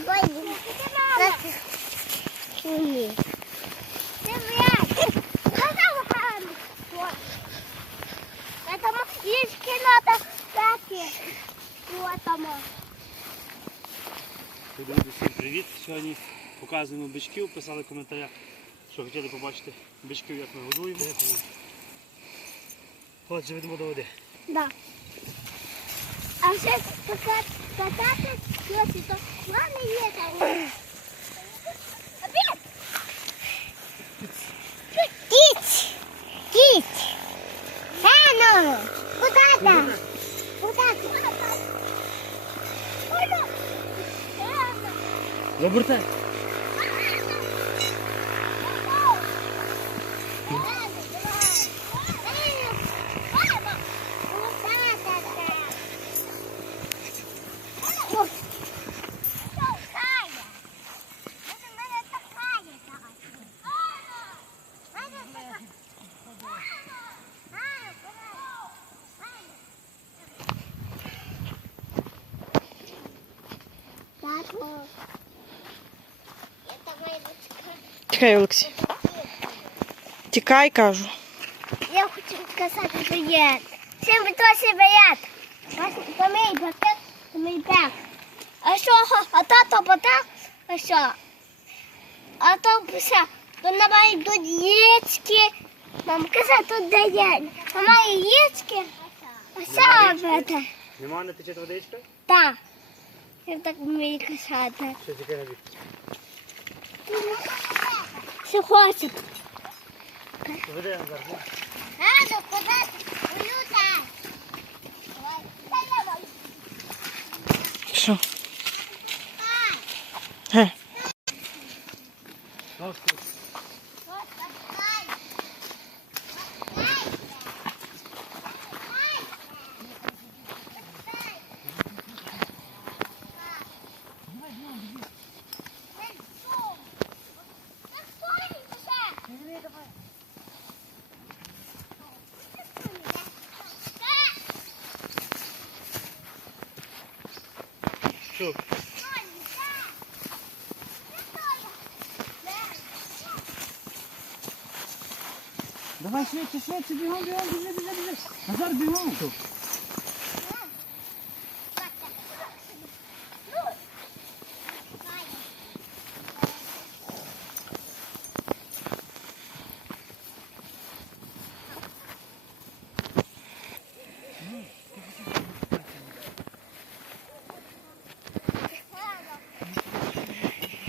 тобою на Ні. Кино-то. Вот там. Друзі, всім привіт! Сьогодні показуємо бичків, писали в коментарях, що хотіли побачити бичків, як ми годуємо. Отже, ведемо до води. Да. А ще пока катати, если то там. Обід! Кіць! Кіць! Рано! Куда там? Куда там? Рано! Тікай, Олексій. Тікай, кажу. Я хочу сказати привіт. Всім хто привіт. Мій пакет, це мій. А що, а тато потак? А що? А то все, то на мої тут яєчки. Мам, каза, тут де є. На мої яєчки. А що робити? Нема не тече водичка? Так. Я так вмію казати. Що тільки на бік? хочет. Надо куда-то. Що? Ге. Ну, що? Що? Давай швидше, швидше, бігом, бігом, біжи, біжи, біжи. Назар, бігом.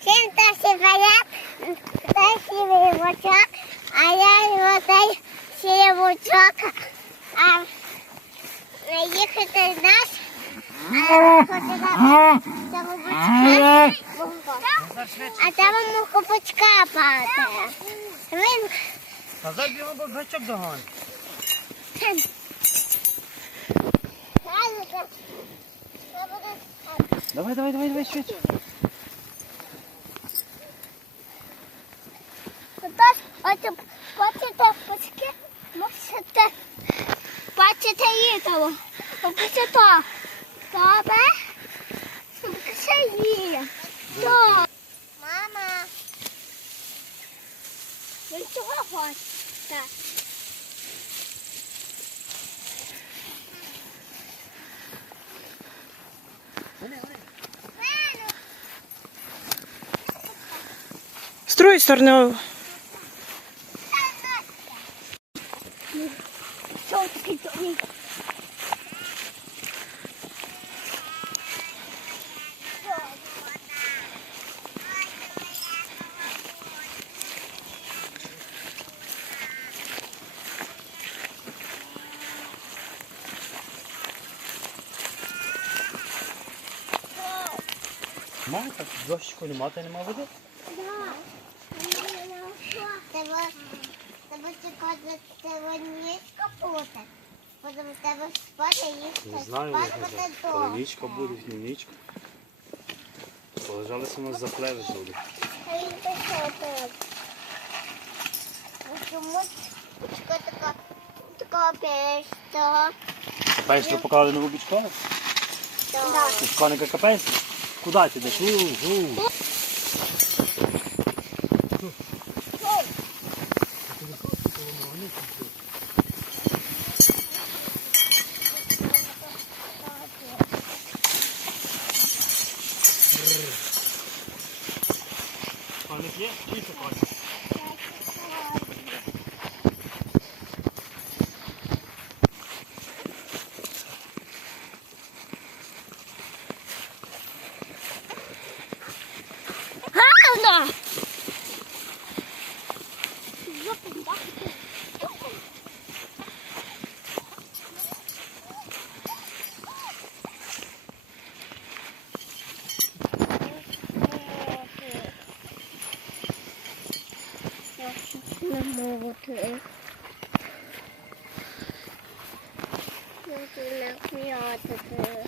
Всім та сигарет, та сівочок, а я його дай сівочок, а наїхати нас, а там муху почка падає. Він Назар, бігом, бо гачок догон. Давай, давай, давай, давай, швидше. Хтось, от бачите почки, бачите, бачите їдало. Бачите то. Добре? Сторони. Мама, так дощику нема, та нема води. Тебе, тебе чекати, тебе не капота. Потому що тебе спати їсти. Не знаю, спати коли буде, не нічка. Полежалися у нас за плеви сюди. А він пішов тут. Ось Чому така така така пешта? Капець, ви поклали нову бічкову? Так. Тут коника капець. Куди ти йдеш? У, у. А них є? Чи це Не п'ятити.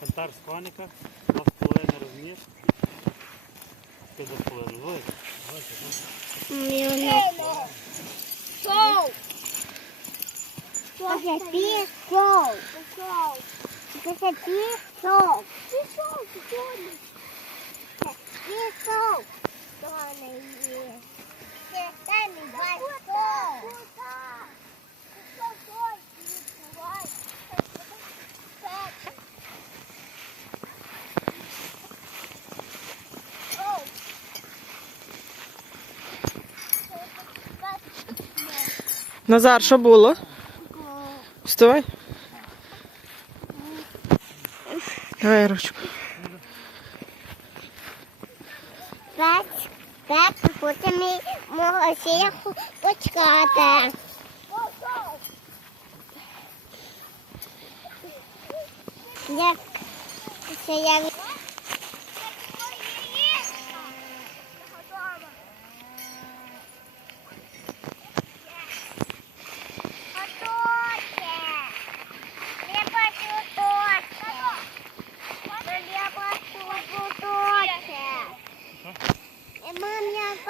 Кантар з коника, 2,5 розмір. 5,5. Ой, Міло. Соу. Це пісов. Це пісов. Пісов, сьогодні. Пісов. То не є. Це не батько. Назар, що було? Вставай. Давай ручку. Пець, пець, потім мого сіяху почекати. Як це Я бачу точки. Я бачу точки. Мам, я бачу. Я бачу.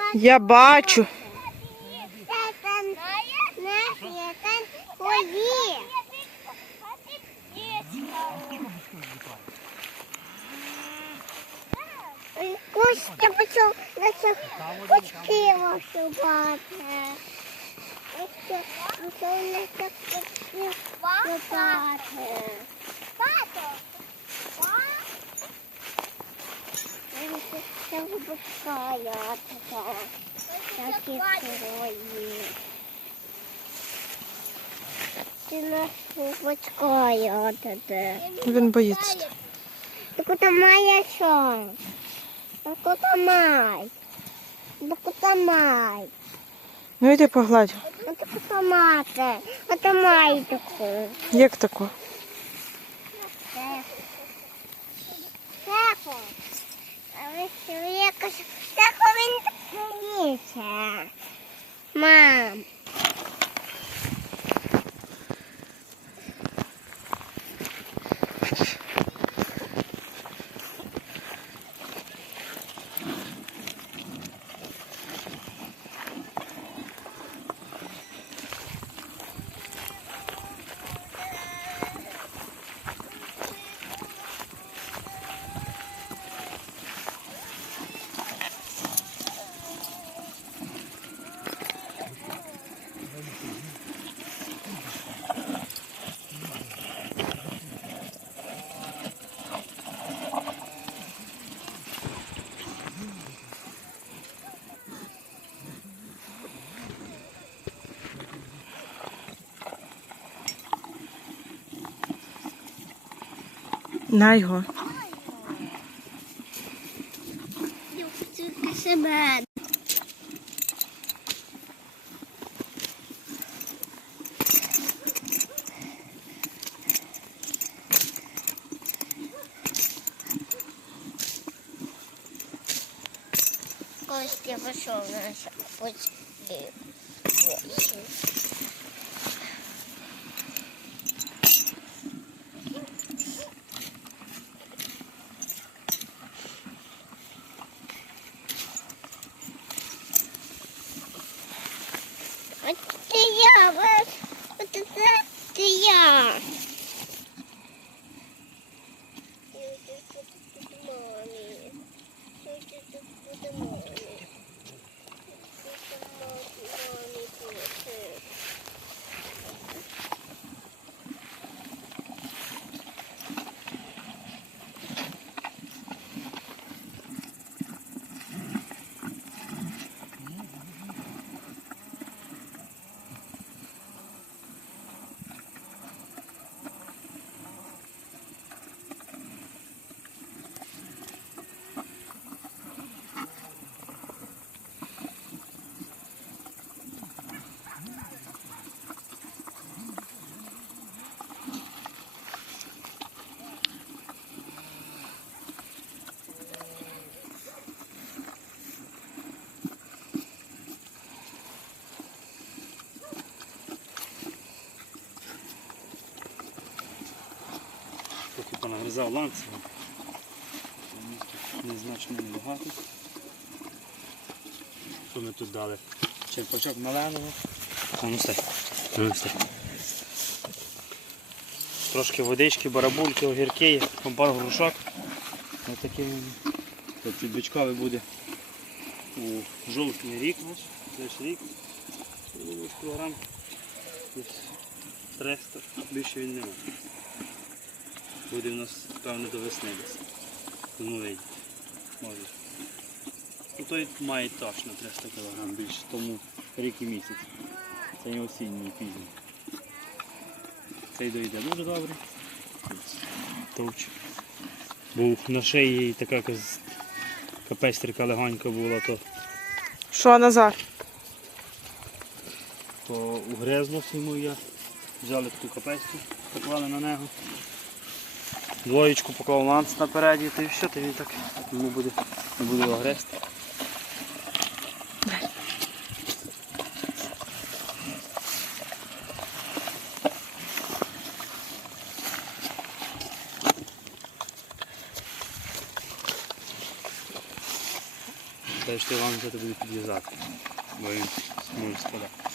Це там наші, там твої. Ось я почав на цих кучки вашу. Ось це почав на це кучки бати. Бато! Це випускає таке. Такі свої. Ти нас випускає таке. Він боїться. Так там має що? Так там май. Так там май. Ну йди погладь. Ну так там мати. А там таку. Як? Тихо. А ви що якось тихо він. Мам. На його. Костя пішов на почти. А це я, вот, вот это це я. Понагризав ланцем. Незначно небагато. Що ми тут дали? Черпачок маленого. А ну стай. Ну стай. Трошки водички, барабульки, огірки, компар грушок. Ось такий. Тобто бичковий буде у жовтний рік наш, десь рік. Кілограм десь 300, більше він не може. Буде в нас, певно, до весни десь. Вийде. Може. Ну, той має точно 300 кг більше, тому рік і місяць. Це не осінній пізній. Цей дойде дуже добре. Товч. Був на шиї така капестрика легонька була, то, Що, Назар? то угрезло йому я. Взяли таку капесту, поклали на нього. Двоєчку поклав ланц напереді, та й все, то він так йому буде, не буде огрести. Та що вам це буде підв'язати, бо він може спадати.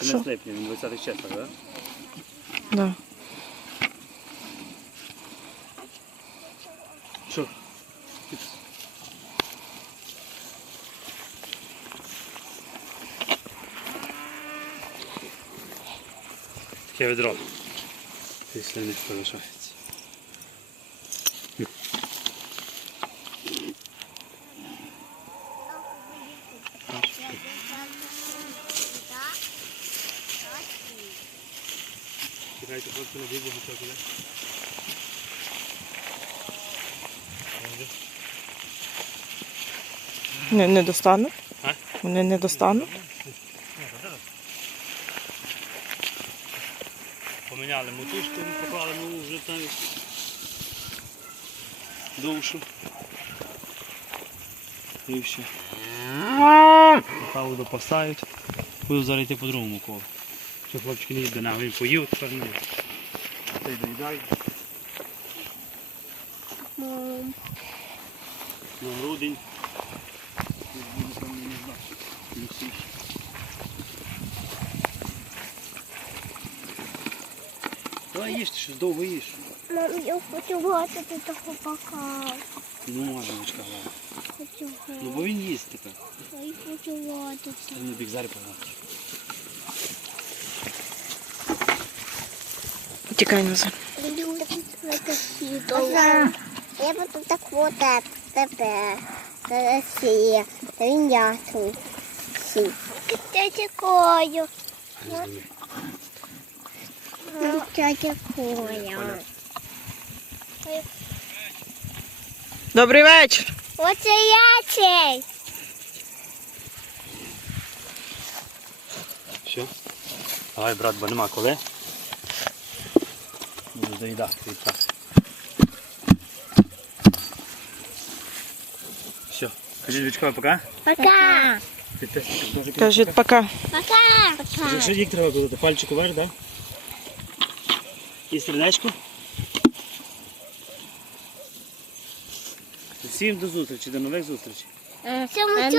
Ти Що? не слипні, він 20 числа, так? Да. Що? Таке відро. Після них залишається. Просто на бігу готові, так? Не, не достану? А? Вони не достануть? Поміняли мотузку, поклали нову вже там довшу. І все. Павло поставить. Буду зараз йти по другому колу. Що хлопчики не йде, він поїв, тепер не. Й доїдай. Мам. На грудень. Давай їж, ти щось довго їж. Мам, я хочу гладити того пока. Ну можна дочка гладити. Хочу Ну бо він їсть тепер. Я хочу гладити. Та ну біг зараз погладиш. Тікай, Назар. Я буду так вот тебе. Россия. Він ясний. Я тікаю. Я тікаю. Добрий вечір. Оце я цей. Все. Давай, брат, бо нема коли. Буду доїдати від. Все. Кажи дочка, пока. Пока. Підписуйтесь, Кажіть пока. Пока. Скажи, що їх треба було, пальчик вверх, так? І стрілечку. Всім до зустрічі, до нових зустрічей. Це ми